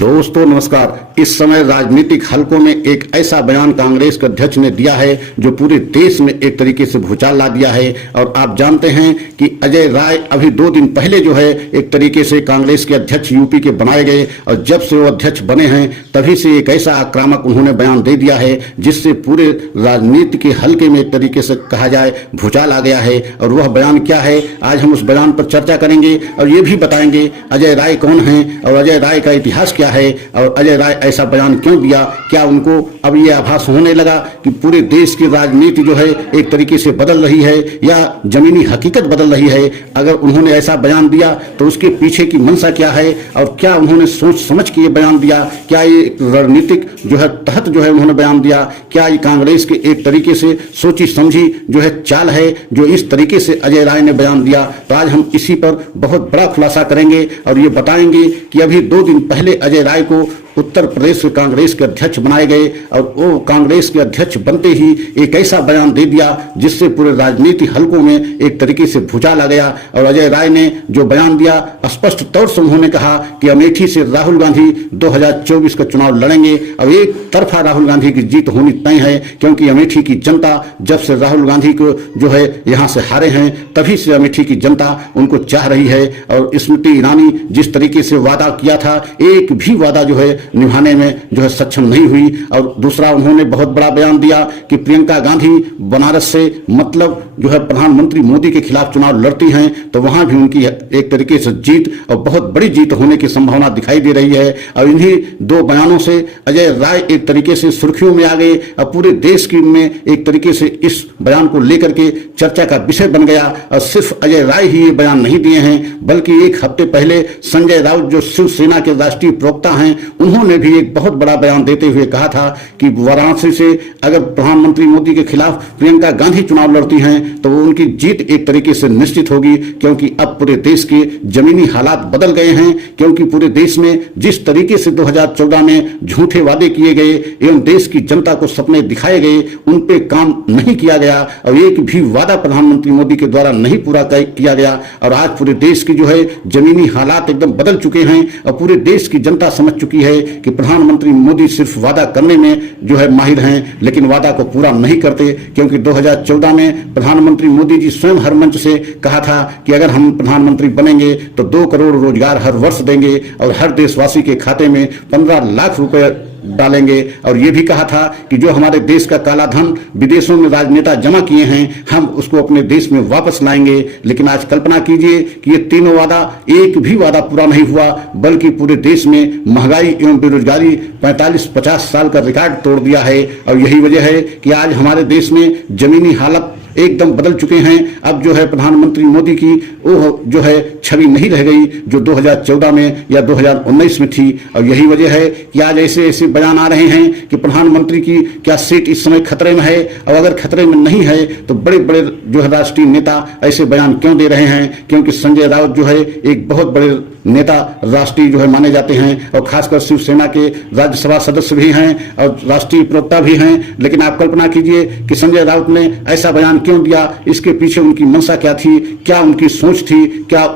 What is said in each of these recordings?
दोस्तों नमस्कार। इस समय राजनीतिक हलकों में एक ऐसा बयान कांग्रेस के अध्यक्ष ने दिया है जो पूरे देश में एक तरीके से भूचाल ला दिया है। और आप जानते हैं कि अजय राय अभी 2 दिन पहले जो है एक तरीके से कांग्रेस के अध्यक्ष यूपी के बनाए गए और जब से वो अध्यक्ष बने हैं तभी से एक ऐसा आक्रामक उन्होंने बयान दे दिया है जिससे पूरे राजनीति के हलके में एक तरीके से कहा जाए भूचाल आ गया है। और वह बयान क्या है, आज हम उस बयान पर चर्चा करेंगे और ये भी बताएंगे अजय राय कौन है और अजय राय का इतिहास क्या है और अजय राय ऐसा बयान क्यों दिया। क्या उनको अब ये आभास होने लगा कि पूरे देश की राजनीति जो है एक तरीके से बदल रही है या जमीनी हकीकत बदल रही है। अगर उन्होंने ऐसा बयान दिया तो उसके पीछे की मंशा क्या है और क्या उन्होंने सोच समझ के ये बयान दिया, क्या ये रणनीतिक जो है तहत जो है उन्होंने बयान दिया, क्या ये कांग्रेस के एक तरीके से सोची समझी जो है चाल है जो इस तरीके से अजय राय ने बयान दिया। तो आज हम इसी पर बहुत बड़ा खुलासा करेंगे और ये बताएंगे कि अभी 2 दिन पहले अजय राय को उत्तर प्रदेश कांग्रेस के अध्यक्ष बनाए गए और वो कांग्रेस के अध्यक्ष बनते ही एक ऐसा बयान दे दिया जिससे पूरे राजनीति हलकों में एक तरीके से भूचाल आ गया। और अजय राय ने जो बयान दिया स्पष्ट तौर से उन्होंने कहा कि अमेठी से राहुल गांधी 2024 का चुनाव लड़ेंगे और एक तरफा राहुल गांधी की जीत होनी तय है, क्योंकि अमेठी की जनता जब से राहुल गांधी को जो है यहाँ से हारे हैं तभी से अमेठी की जनता उनको चाह रही है। और स्मृति ईरानी जिस तरीके से वादा किया था एक भी वादा जो है निभाने में जो है सक्षम नहीं हुई। और दूसरा उन्होंने बहुत बड़ा बयान दिया कि प्रियंका गांधी बनारस से मतलब जो है प्रधानमंत्री मोदी के खिलाफ चुनाव लड़ती हैं तो वहां भी उनकी एक तरीके से जीत और बहुत बड़ी जीत होने की संभावना दिखाई दे रही है। और इन्हीं 2 बयानों से अजय राय एक तरीके से सुर्खियों में आ गए और पूरे देश की में एक तरीके से इस बयान को लेकर के चर्चा का विषय बन गया। और सिर्फ अजय राय ही ये बयान नहीं दिए हैं बल्कि एक हफ्ते पहले संजय राउत जो शिवसेना के राष्ट्रीय प्रवक्ता हैं उन्होंने भी एक बहुत बड़ा बयान देते हुए कहा था कि वाराणसी से अगर प्रधानमंत्री मोदी के खिलाफ प्रियंका गांधी चुनाव लड़ती हैं तो वो उनकी जीत एक तरीके से निश्चित होगी, क्योंकि अब पूरे देश के जमीनी हालात बदल गए हैं। क्योंकि पूरे देश में जिस तरीके से 2014 में झूठे वादे किए गए एवं देश की जनता को सपने दिखाए गए उन पे काम नहीं किया गया और एक भी वादा प्रधानमंत्री मोदी के द्वारा नहीं पूरा किया गया। और आज पूरे देश की जो है जमीनी हालात एकदम बदल चुके हैं और पूरे देश की जनता समझ चुकी है कि प्रधानमंत्री मोदी सिर्फ वादा करने में जो है माहिर हैं लेकिन वादा को पूरा नहीं करते। क्योंकि 2014 में प्रधानमंत्री मोदी जी स्वयं हर मंच से कहा था कि अगर हम प्रधानमंत्री बनेंगे तो 2 करोड़ रोजगार हर वर्ष देंगे और हर देशवासी के खाते में 15 लाख रुपए डालेंगे। और ये भी कहा था कि जो हमारे देश का काला धन विदेशों में राजनेता जमा किए हैं हम उसको अपने देश में वापस लाएंगे। लेकिन आज कल्पना कीजिए कि ये तीनों वादा एक भी वादा पूरा नहीं हुआ बल्कि पूरे देश में महंगाई एवं बेरोजगारी 45-50 साल का रिकॉर्ड तोड़ दिया है। और यही वजह है कि आज हमारे देश में जमीनी हालत एकदम बदल चुके हैं। अब जो है प्रधानमंत्री मोदी की वो जो है छवि नहीं रह गई जो 2014 में या 2019 में थी। और यही वजह है कि आज ऐसे ऐसे बयान आ रहे हैं कि प्रधानमंत्री की क्या सीट इस समय खतरे में है, और अगर खतरे में नहीं है तो बड़े बड़े जो है राष्ट्रीय नेता ऐसे बयान क्यों दे रहे हैं। क्योंकि संजय राउत जो है एक बहुत बड़े नेता राष्ट्रीय जो है माने जाते हैं और खासकर शिवसेना के राज्यसभा सदस्य भी हैं और राष्ट्रीय प्रवक्ता भी हैं। लेकिन आप कल्पना कीजिए कि संजय राउत ने ऐसा बयान क्यों दिया, इसके पीछे उनकी मंशा क्या थी, क्या उनकी सोच थी। क्या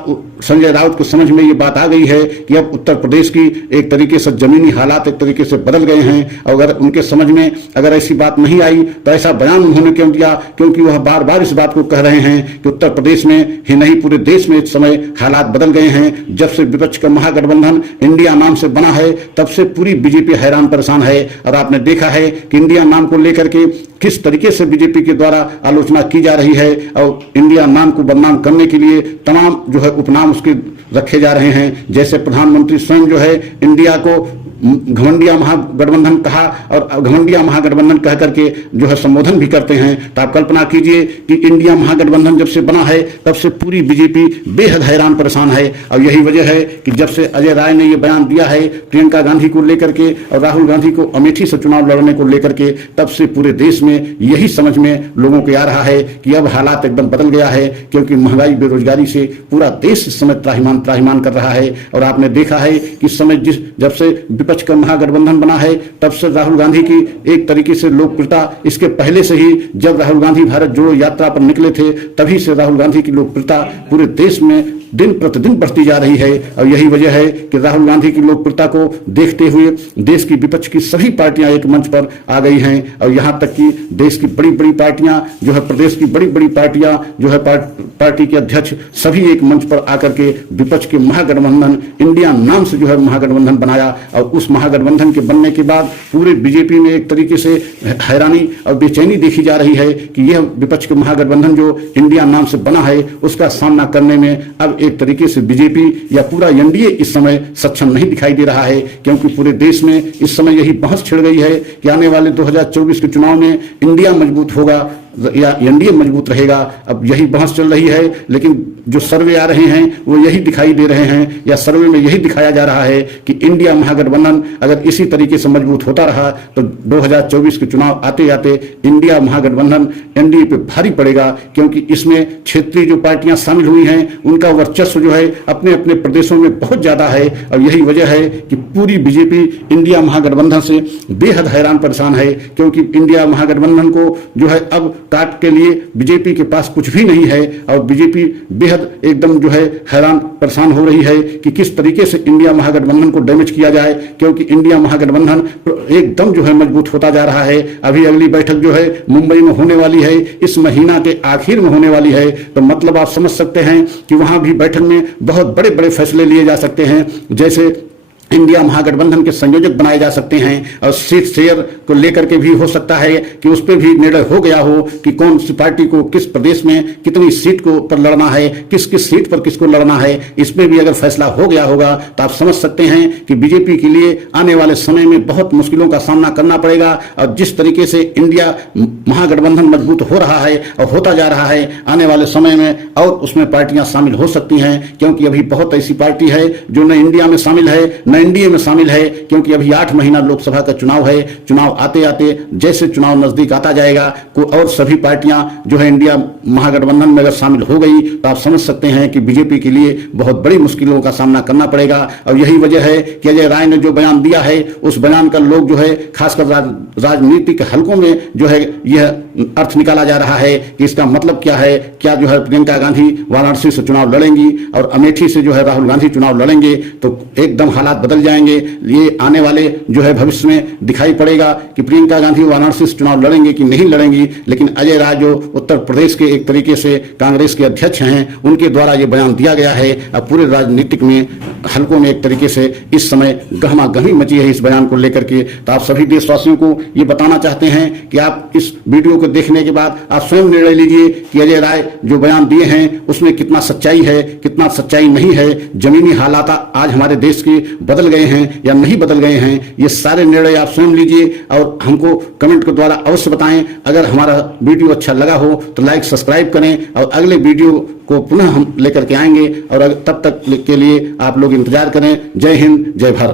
संजय राउत को समझ में ये बात आ गई है कि अब उत्तर प्रदेश की एक तरीके से जमीनी हालात एक तरीके से बदल गए हैं। और अगर उनके समझ में अगर ऐसी बात नहीं आई तो ऐसा बयान उन्होंने क्यों दिया, क्योंकि वह बार बार इस बात को कह रहे हैं कि उत्तर प्रदेश में ही नहीं पूरे देश में इस समय हालात बदल गए हैं। जब से विपक्ष का महागठबंधन इंडिया नाम से बना है तब से पूरी बीजेपी हैरान परेशान है। और आपने देखा है कि इंडिया नाम को लेकर के किस तरीके से बीजेपी के द्वारा आलोचना की जा रही है और इंडिया नाम को बदनाम करने के लिए तमाम जो है उपनाम उसके रखे जा रहे हैं। जैसे प्रधानमंत्री स्वयं जो है इंडिया को घमंडिया महागठबंधन कहा और घमंडिया महागठबंधन कह करके जो है संबोधन भी करते हैं। तो आप कल्पना कीजिए कि इंडिया महागठबंधन जब से बना है तब से पूरी बीजेपी बेहद हैरान परेशान है। और यही वजह है कि जब से अजय राय ने ये बयान दिया है प्रियंका गांधी को लेकर के और राहुल गांधी को अमेठी से चुनाव लड़ने को लेकर के, तब से पूरे देश में यही समझ में लोगों को आ रहा है कि अब हालात एकदम बदल गया है। क्योंकि महंगाई बेरोजगारी से पूरा देश इस समय त्राहिमाम त्राहिमाम कर रहा है। और आपने देखा है कि इस समय जब से विपक्ष का महागठबंधन बना है तब से राहुल गांधी की एक तरीके से लोकप्रियता, इसके पहले से ही जब राहुल गांधी भारत जोड़ो यात्रा पर निकले थे तभी से राहुल गांधी की लोकप्रियता पूरे देश में दिन प्रतिदिन बढ़ती जा रही है। और यही वजह है कि राहुल गांधी की लोकप्रियता को देखते हुए देश की विपक्ष की सभी पार्टियां एक मंच पर आ गई हैं। और यहां तक कि देश की बड़ी बड़ी पार्टियां जो है, प्रदेश की बड़ी बड़ी पार्टियां जो है, पार्टी के अध्यक्ष सभी एक मंच पर आकर के विपक्ष के महागठबंधन इंडिया नाम से जो है महागठबंधन बनाया। और उस महागठबंधन के बनने के बाद पूरे बीजेपी में एक तरीके से हैरानी और बेचैनी देखी जा रही है कि यह विपक्ष के महागठबंधन जो इंडिया नाम से बना है उसका सामना करने में अब एक तरीके से बीजेपी या पूरा एनडीए इस समय सक्षम नहीं दिखाई दे रहा है। क्योंकि पूरे देश में इस समय यही बहस छिड़ गई है कि आने वाले 2024 के चुनाव में इंडिया मजबूत होगा या एनडीए मजबूत रहेगा। अब यही बहस चल रही है, लेकिन जो सर्वे आ रहे हैं वो यही दिखाई दे रहे हैं या सर्वे में यही दिखाया जा रहा है कि इंडिया महागठबंधन अगर इसी तरीके से मजबूत होता रहा तो 2024 के चुनाव आते आते इंडिया महागठबंधन एनडीए पे भारी पड़ेगा। क्योंकि इसमें क्षेत्रीय जो पार्टियां शामिल हुई हैं उनका वर्चस्व जो है अपने अपने प्रदेशों में बहुत ज्यादा है। और यही वजह है कि पूरी बीजेपी इंडिया महागठबंधन से बेहद हैरान परेशान है। क्योंकि इंडिया महागठबंधन को जो है अब काट के लिए बीजेपी के पास कुछ भी नहीं है। और बीजेपी बेहद एकदम जो है हैरान परेशान हो रही है कि किस तरीके से इंडिया महागठबंधन को डैमेज किया जाए। क्योंकि इंडिया महागठबंधन एकदम जो है मजबूत होता जा रहा है। अभी अगली बैठक जो है मुंबई में होने वाली है, इस महीना के आखिर में होने वाली है। तो मतलब आप समझ सकते हैं कि वहां भी बैठक में बहुत बड़े बड़े फैसले लिए जा सकते हैं। जैसे इंडिया महागठबंधन के संयोजक बनाए जा सकते हैं और सीट शेयर को लेकर के भी हो सकता है कि उस पर भी निर्णय हो गया हो कि कौन सी पार्टी को किस प्रदेश में कितनी सीट को पर लड़ना है, किस किस सीट पर किसको लड़ना है। इस पर भी अगर फैसला हो गया होगा तो आप समझ सकते हैं कि बीजेपी के लिए आने वाले समय में बहुत मुश्किलों का सामना करना पड़ेगा। और जिस तरीके से इंडिया महागठबंधन मजबूत हो रहा है और होता जा रहा है, आने वाले समय में और उसमें पार्टियां शामिल हो सकती हैं। क्योंकि अभी बहुत ऐसी पार्टी है जो न इंडिया में शामिल है न एनडीए में शामिल है। क्योंकि अभी 8 महीना लोकसभा का चुनाव है। चुनाव आते आते जैसे चुनाव नजदीक आता जाएगा और सभी पार्टियां जो है इंडिया महागठबंधन में अगर शामिल हो गई तो आप समझ सकते हैं कि बीजेपी के लिए बहुत बड़ी मुश्किलों का सामना करना पड़ेगा। और यही वजह है कि अजय राय ने जो बयान दिया है उस बयान का लोग जो है खासकर राजनीतिक हलकों में जो है यह अर्थ निकाला जा रहा है कि इसका मतलब क्या है। क्या जो है प्रियंका गांधी वाराणसी से चुनाव लड़ेंगी और अमेठी से जो है राहुल गांधी चुनाव लड़ेंगे तो एकदम हालात बदल जाएंगे। ये आने वाले जो है भविष्य में दिखाई पड़ेगा कि प्रियंका गांधी वाराणसी से चुनाव लड़ेंगे कि नहीं लड़ेंगी। लेकिन अजय राय जो उत्तर प्रदेश के एक तरीके से कांग्रेस के अध्यक्ष हैं, उनके द्वारा ये बयान दिया गया है। अब पूरे राजनीतिक में हलकों में एक तरीके से इस समय गहमा गहमी मची है इस बयान को लेकर के। तो आप सभी देशवासियों को ये बताना चाहते हैं कि आप इस वीडियो को देखने के बाद आप स्वयं निर्णय लीजिए कि अजय राय जो बयान दिए हैं उसमें कितना सच्चाई है, कितना सच्चाई नहीं है। जमीनी हालात आज हमारे देश के बदल गए हैं या नहीं बदल गए हैं, ये सारे निर्णय आप स्वयं लीजिए और हमको कमेंट के द्वारा अवश्य बताएं। अगर हमारा वीडियो अच्छा लगा हो तो लाइक सब्सक्राइब करें और अगले वीडियो को पुनः हम लेकर के आएंगे। और तब तक के लिए आप लोग इंतजार करें। जय हिंद, जय भारत।